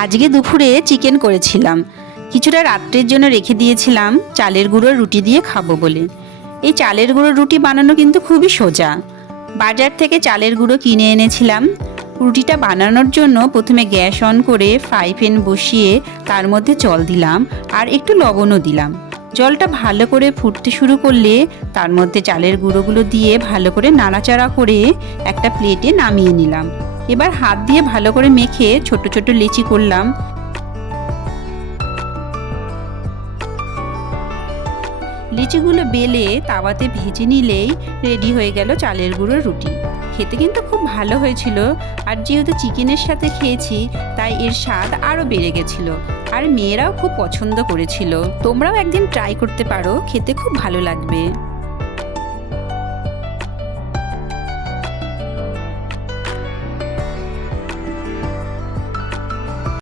আজকে দুপুরে চিকেন করেছিলাম, কিছুটা রাত্রের জন্য রেখে দিয়েছিলাম চালের গুঁড়োর রুটি দিয়ে খাবো বলে। এই চালের গুঁড়োর রুটি বানানো কিন্তু খুবই সোজা। বাজার থেকে চালের গুঁড়ো কিনে এনেছিলাম। রুটিটা বানানোর জন্য প্রথমে গ্যাস অন করে ফ্রাই প্যান বসিয়ে তার মধ্যে জল দিলাম আর একটু লবণও দিলাম। জলটা ভালো করে ফুটতে শুরু করলে তার মধ্যে চালের গুঁড়োগুলো দিয়ে ভালো করে নাড়াচাড়া করে একটা প্লেটে নামিয়ে নিলাম। এবার হাত দিয়ে ভালো করে মেখে ছোট ছোট লেচি করলাম। লিচিগুলো বেলে তাওয়াতে ভেজে নিলেই রেডি হয়ে গেল চালের গুঁড়োর রুটি। খেতে কিন্তু খুব ভালো হয়েছিল, আর যেহেতু চিকেনের সাথে খেয়েছি তাই এর স্বাদ আরও বেড়ে গেছিল, আর মেয়েরাও খুব পছন্দ করেছিল। তোমরাও একদিন ট্রাই করতে পারো, খেতে খুব ভালো লাগবে।